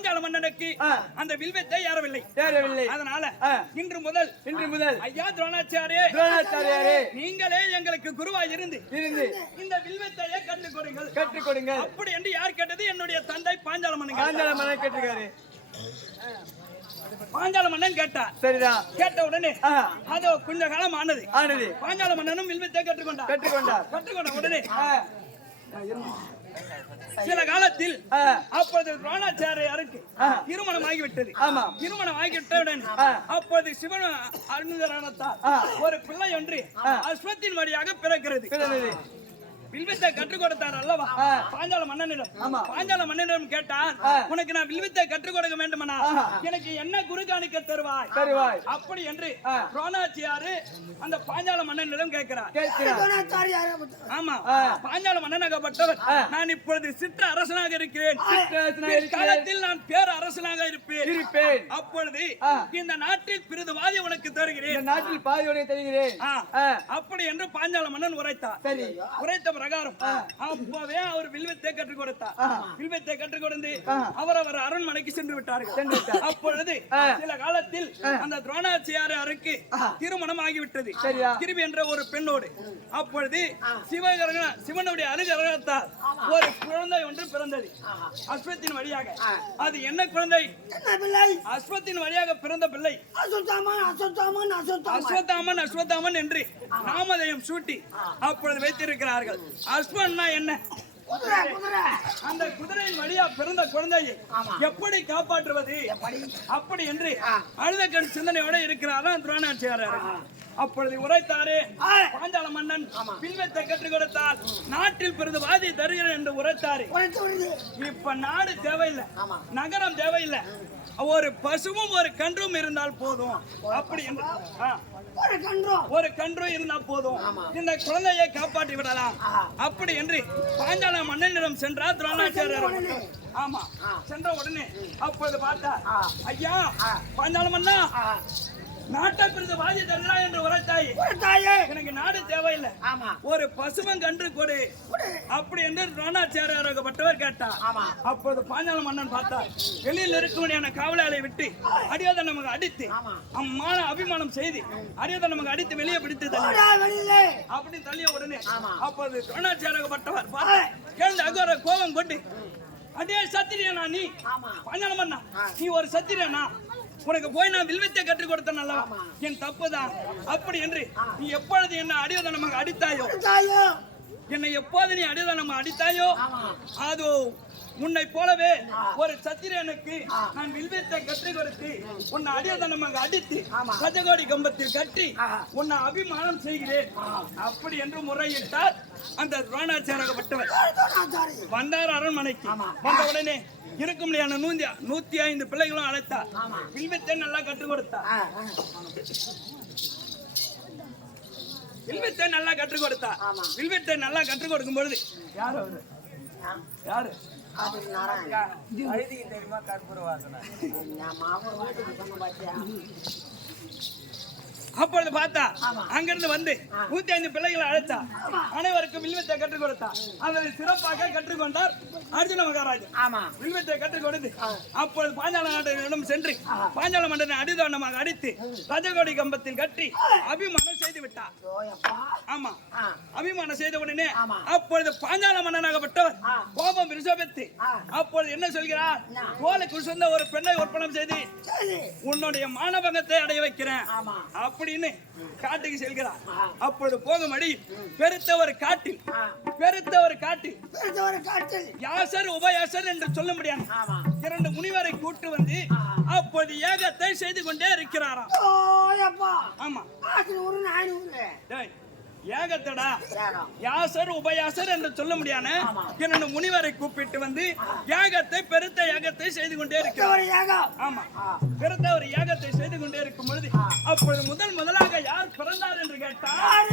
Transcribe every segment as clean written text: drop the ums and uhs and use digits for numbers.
பாஞ்சால மன்னனுக்கு அந்த வில்வத்தை ஏறவில்லை. அதனால இன்று முதல் ஐயா துரோணாச்சாரியாரே நீங்களே எங்களுக்கு குருவாய் இருந்து இந்த வில்வத்தையே கற்றுக் கொடுங்கள் அப்படி என்று யார் கேட்டது? என்னுடைய தந்தை பாஞ்சால மன்னன் கேட்டிருக்காரு. பாஞ்சால மன்னன் கேட்டார். சரிதான். கேட்ட உடனே அது கொஞ்ச காலம் ஆனது. பாஞ்சால மன்னனும் வில்வத்தை கற்றுக்கொண்டார். உடனே சில காலத்தில் அப்போது துரோணாச்சாரியாருக்கு திருமணம் ஆகிவிட்டது. திருமணம் ஆகிவிட்டவுடன் அப்போது சிவன் அருணாத்தால் ஒரு பிள்ளை ஒன்று அஸ்வத்தின் வழியாக பிறக்கிறது. வில்வித்தை கற்றுக் கொடுத்தார் அல்லவா பாஞ்சால மன்னனிடம். பாஞ்சால மன்னனிடம் கேட்டார், உனக்கு நான் வில்வித்தை கற்றுக் கொடுக்க வேண்டுமானா எனக்கு என்ன குரு காணிக்க தருவாய் அப்படி என்று துரோணாச்சாரியார் அந்த பாஞ்சால மன்னனிடம் கேட்கிறார். ஆமா, பாஞ்சால மன்னனாகப்பட்டவர் நான் இப்பொழுது சிற்ற அரசனாக இருக்கிறேன். காலத்தில் நான் பேர் அரசனாக இருப்பேன். அப்பொழுது இந்த நாட்டில் பிரிதுவாதி உனக்கு தருகிறேன். அப்படி என்று பாஞ்சால மன்னன் உரைத்தார். உரைத்த பிரகாரம் அப்பவே அவர் வில்வத்தை கற்றுக் கொடுத்தார். வில்வத்தை கற்றுக் கொடுத்து அவர் அரண்மனைக்கு சென்று விட்டார்கள். அப்பொழுது சில காலத்தில் அந்த துரோணாச்சாரியாருக்கு திருமணம் ஆகிவிட்டது கிருபி என்ற ஒரு பெண்ணோடு. அப்பொழுது சிவனுடைய அனுகிரகத்தால் ஒரு குழந்தை ஒன்று பிறந்தது அஸ்வத்தின் வழியாக. அது என்ன குழந்தை? அஸ்வத்தின் வழியாக பிறந்த பிள்ளை அஸ்வத்தாமன் என்று நாமதயம் சூட்டி அப்பொழுது வைத்திருக்கிறார்கள். அஸ்வன்னா என்ன? அந்த குதிரையின் வழியா பிறந்த குழந்தையை எப்படி காப்பாற்றுவது அப்படி என்று அழுத கண் சிந்தனையோட இருக்கிறாராம் துரோணாச்சாரியார். அப்பொழுது உரைத்தாரே பாஞ்சால மன்னன் வில்வத்தை கற்றுக் கொடுத்தால் நாட்டில் பிரிதுவாதி தருகிறேன் என்று உரைத்தாரு. இப்ப நாடு தேவையில்லை, நகரம் தேவையில்லை, ஒரு பசுவும் ஒரு கன்றும் இருந்தால் போதும். அப்படி என்று ஒரு கன்று இருந்தால் போதும், இந்த குழந்தையை காப்பாற்றி விடலாம் அப்படி என்று பாஞ்சால மன்னனிடம் சென்றார் துரோணாச்சாரியார். ஆமா, சென்ற உடனே அப்பொழுது பார்த்தா, ஐயா பாஞ்சால மன்னா நாட்டை பிரிந்து வாதி தரலா என்று உரைத்தாயே, எனக்கு நாடு தேவையில்லை, ஒரு பசுவம் கன்று கொடு அப்படி என்று துரோணாச்சாரியாராகப்பட்டவர் கேட்டார். அப்போது பாஞ்சால மன்னன் பார்த்தார், வெளியில் இருக்கக்கூடிய காவலாளை விட்டு அடியாத நமக்கு அடித்து அம்மான அபிமானம் செய்து அடியாத நமக்கு அடித்து வெளியே பிடித்து தள்ளி அப்படி தள்ளிய உடனே அப்போது துரோணாச்சாரியாராகப்பட்டவர் பார்த்து கேள்வி அகோர கோபம் கொண்டு, அடே சத்திரியனா நீ? பாஞ்சால மன்னா நீ ஒரு சத்திரியனா? உனக்கு போய் நான் வில்வத்தை கற்றுக் கொடுத்தேன் அல்லவா, என் தப்புதான். அப்படி என்று நீ எப்பொழுது என்ன அடியோதனமாக அடித்தாயோ, என்னை எப்போது நீ அடியோதனமாக அடித்தாயோ, அது உன்னை போலவே ஒரு சத்திரியனுக்கு நான் வில்வத்தை கற்றுக் கொடுத்து உன்னை அடியோதனமாக அடித்து கஜகோடி கம்பத்தில் கட்டி உன்னை அபிமானம் செய்கிறேன் அப்படி என்று முறையிட்டார் அந்த துரோணாச்சாரியாகப்பட்டவர். வந்தார் அரண்மனைக்கு. வந்த உடனே இருக்கும் 105 பிள்ளைகளும் அழைத்தார். வில்வத்தை நல்லா கற்றுக் கொடுத்தார். வில்வத்தை நல்லா கற்றுக் கொடுக்கும் பொழுது யாரு தெரியுமா? கற்பூர வாசனை. அப்பொழுது பார்த்தா அங்கிருந்து வந்து 105 பிள்ளைகளை அழைத்தா, அனைவருக்கும் வில்வத்தை கற்றுக் கொடுத்தா. அதை சிறப்பாக கற்றுக்கொண்டார் அர்ஜுன மகாராஜா. வில்வத்தை கற்றுக் கொடுத்து அப்பொழுது பாஞ்சால நாட்டிடம் சென்று பாஞ்சால மன்னனை அடிதானமாக அடித்து கஜகோடி கம்பத்தில் கட்டி அபிமானம் செய்து விட்டார். ஆமா, அபிமானம் செய்த உடனே அப்பொழுது பாஞ்சால மன்னனாகப்பட்டவர் கோபம் விருசபத்து அப்பொழுது என்ன சொல்கிறார்? கோலைக்கு சொந்த ஒரு பெண்ணை ஒப்பனம் செய்து உன்னுடைய மானபங்கத்தை அடைய வைக்கிறேன் அப்படின்னு காட்டுக்கு செல்கிறார். அப்பொழுது போகும் அடி பெருத்த ஒரு காட்டில் யாசர் உபயாசர் என்று சொல்ல முடியாது 2 முனிவரை கூட்டு வந்து அப்போது ஏகத்தை செய்து கொண்டே இருக்கிறாராம். ஆமா, ஏகத்தடா யாசர் உபயாசர் என்று சொல்ல முடியாது 2 முனிவரை கூப்பிட்டு வந்து யாகத்தை பெருத்த யாகத்தை செய்து கொண்டே இருக்கிறார். ஆமா, பெருத்த ஒரு யாகத்தை செய்து கொண்டே இருக்கும் பொழுது அப்பொழுது முதலாக யார் பிறந்தார் என்று கேட்டார்.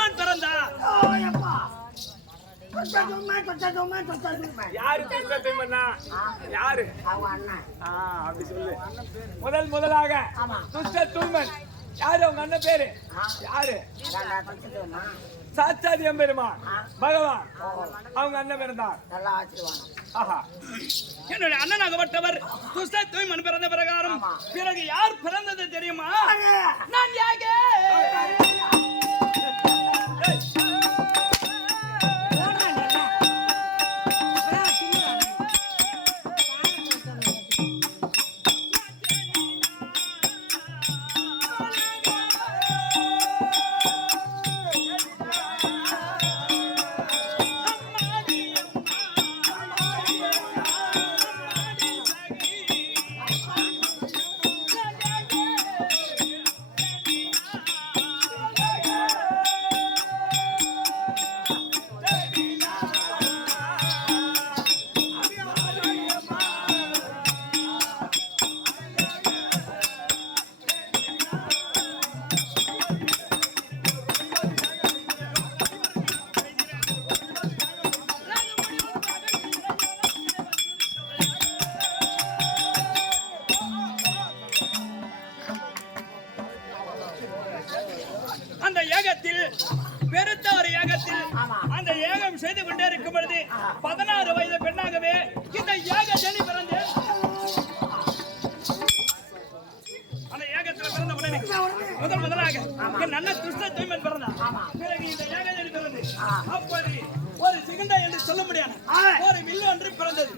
தூய்மன் பிறந்தார். யாரு துஷ்ட தூய்மன்னா? யாரு? அப்படி சொல்லு. முதலாக துஷ்ட தூய்மன் யாரு? அவங்க அண்ணன் பேரு யாரு? சாட்சாதி எம்பெருமான் பகவான். அவங்க அண்ணன் பிறந்தார். என்னுடைய அண்ணனாகப்பட்டவர் துஷ்ட தூய்மன் பிறந்த பிரகாரம் பிறகு யார் பிறந்தது தெரியுமா? நான் யாக. அந்த ஏகத்தில் பெருத்த ஒரு ஏகத்தில் அந்த ஏகம் செய்து கொண்டே இருக்கும் பொழுது 16 வயது பெண்ணாகவே இந்த ஏக ஜனி பிறந்தேன். அந்த ஏகத்தில் பிறந்த உடனே முதலாக என் அண்ணன் துஷ்ட தூய்மன் பிறந்தான். பிறகு இந்த ஏக ஜனி பிறந்து அப்படி ஒரு சிகண்டா என்று சொல்ல முடியாது ஒரு வில்லு ஒன்று பிறந்தது.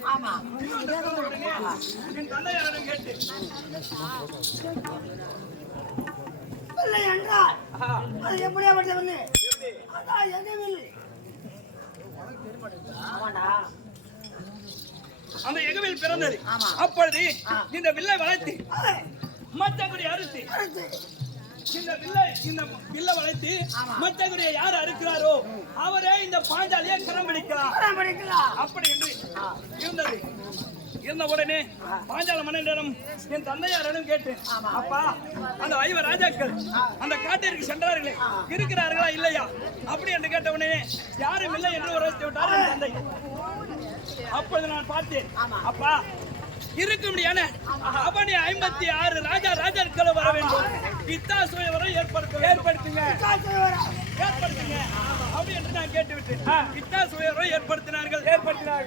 என் தந்தையாரிடம் கேட்டு என்றால் அது எப்படியா பட்டது? அதான் எகவில். அந்த எகவில் பிறந்தது. அப்பொழுது இந்த வில்லை வளைத்து மற்றபடி அறுத்து இந்த வில்லை வளைத்து மற்றபடி யார் அறுக்கிறாரோ அவரே இந்த பாஞ்சாலியை கரம் பிடிக்கலாம் அப்படி என்று இருந்தது. இருந்த உடனே பாஞ்சால மன்னனிடம் என் தந்தையாரிடம் கேட்டேன், அப்பா அந்த 5 ராஜாக்கள் அந்த காட்டிற்கு சென்றார்களே இருக்கிறார்களா இல்லையா அப்படி என்று கேட்ட உடனே யாரும் இல்லை என்று உரைத்து விட்டார் என் தந்தை. அப்பொழுது நான் பார்த்தேன், அப்பா இருக்க முடியான அவனி 56 ராஜாக்கள் வர வேண்டும். இத்தாசுவரை ஏற்படுத்துங்க அப்படி என்று நான் கேட்டுவிட்டேன். இத்தாசுவரை ஏற்படுத்தினார்கள்.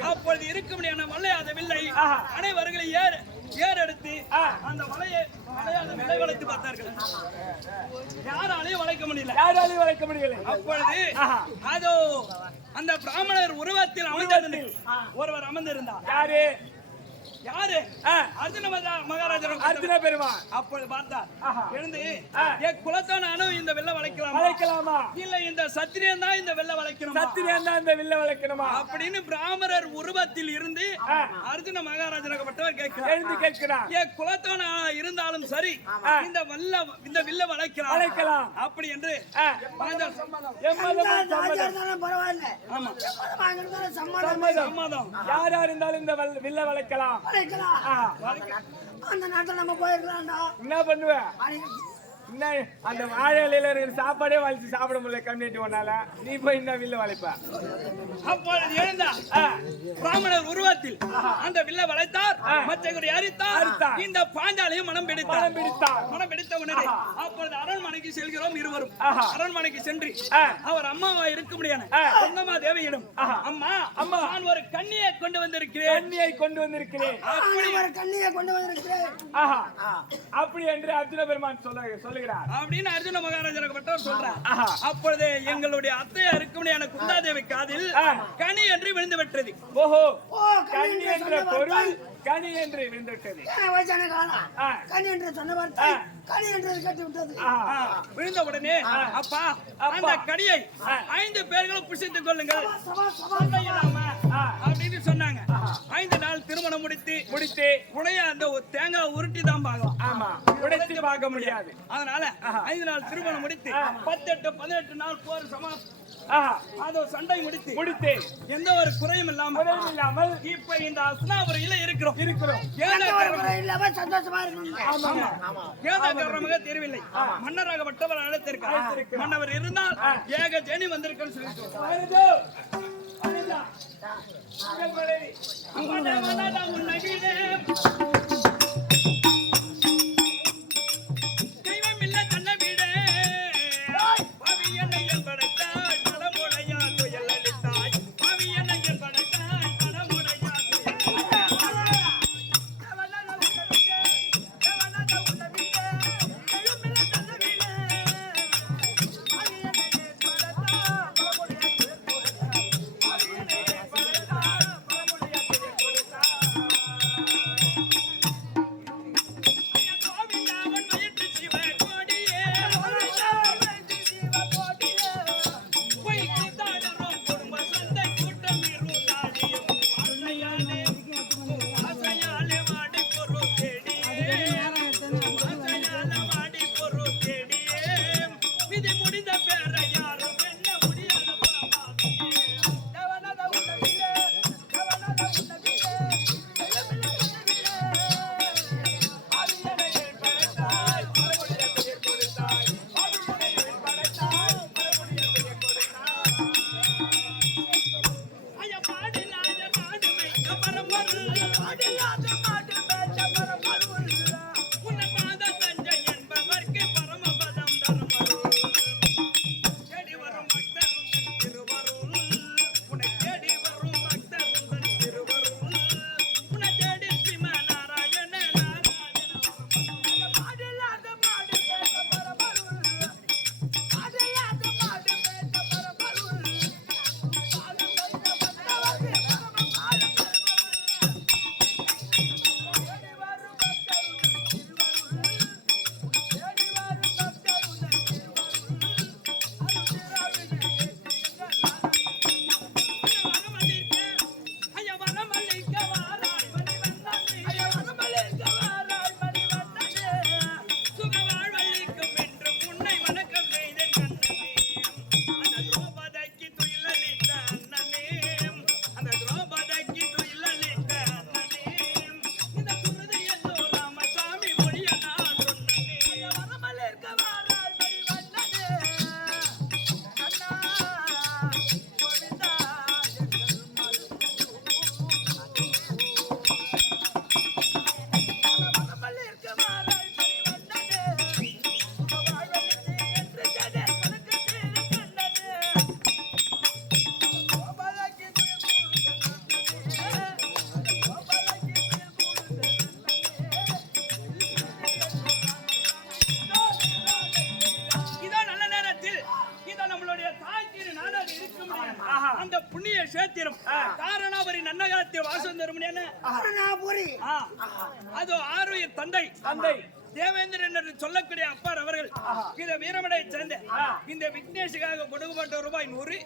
அப்பொழுது இருக்க முடியான வளையாத வில்லை அனைவர்களை ஏர் எடுத்து அந்த வளையாத வில்லை வளைத்து பார்த்தார்கள். யாராலையும் வளைக்க முடியல. அப்பொழுது அதோ அந்த பிராமணர் உருவத்தில் ஒருவர் அமர்ந்திருந்தார். யாரு? அர்ஜுன மகாராஜா பெருமான். அப்பொழுது பார்த்தார், எழுந்து என் குலத்தான இந்த வெள்ள வளைக்கலாமா இல்ல இந்த சத்திரியன் தான் இந்த வெள்ள வளைக்கணுமா அப்படின்னு பிராமணர் உருவத்தில் இருந்து அர்ஜுன மகாராஜனாகப்பட்டவர் கேட்கிறார். என் குலத்தான இருந்தாலும் சரி இந்த வில்ல வளைக்கலாம் அப்படி என்று சம்மதம். யாரா இருந்தாலும் இந்த வில்ல வளைக்கலாம். அந்த நாட்டில் நம்ம போயிருக்கலாம்டா. என்ன பண்ணுவேன்? என்ன அந்த வாழை இலையில இருக்கிற சாப்பாடே வளைச்சு சாப்பிட முடியல கம்யூனிட்டி ஒன்னால, நீ போய் என்ன வில்ல வளைப்ப? அப்பொழுது எழுந்தா பிராமணர் உருவத்தில் அந்த வில்ல வளைத்தார். மற்றவரை அரித்தார். இந்த பாஞ்சாலையும் மனம் பிடித்த உடனே அப்பொழுது அரண்மனைக்கு செல்கிறோம் இருவரும். அரண்மனைக்கு சென்று அவர் அம்மாவா இருக்க முடியாது சொந்தமா தேவையிடும், அம்மா நான் ஒரு கன்னியை கொண்டு வந்திருக்கிறேன் அப்படி என்று அர்ஜுன பெருமான் சொல்லுகிறார் அப்படின்னு அர்ஜுன மகாராஜர் சொல்றார். அப்பொழுது எங்களுடைய அத்தையா இருக்க முடியான குந்தாதேவி காதில் கனி என்று விழுந்து விட்டது. ஓஹோ, கனி என்ற பொருள் கனி என்று விழுந்துவிட்டது. கனி என்று சொன்ன வார்த்தை கனி என்று கட்டி விட்டது. விழுந்த உடனே அப்பா அந்த கனியை 5 பேர்களும் புசித்துக் கொள்ளுங்கள் அப்படின்னு சொன்னாங்க. 5 நாள் திருமணம் முடித்து உடைய அந்த தேங்காய் உருட்டி தான் பார்க்கலாம். ஆமா, உடைத்து பார்க்க முடியாது. அதனால 5 நாள் திருமணம் முடித்து 18 நாள் போர் அதோ சண்டை முடித்து எந்த ஒரு குறையும் இல்லாமல் இப்ப இந்த அஸ்னாபுரியில இருக்கிறோம் எந்த ஒரு குறையும் இல்லாம சந்தோஷமா இருக்கணும். ஏதா காரணமாக தெரியவில்லை. மன்னராகப்பட்டவர் அழைத்திருக்கிறார். மன்னவர் இருந்தால் ஏக ஜெனி வந்திருக்குன்னு சொல்லிட்டு அந்த புண்ணிய சேத்திரம் காரணாபுரி நன்னகாலத்தில் வாசம் தருமணியான அது ஆறுயிர் தந்தை தேவேந்திரன் என்று சொல்லக்கூடிய அப்பார் அவர்கள் இந்த வீரமடையை சேர்ந்த இந்த விக்னேஷுக்காக கொடுக்கப்பட்ட ரூபாய் 100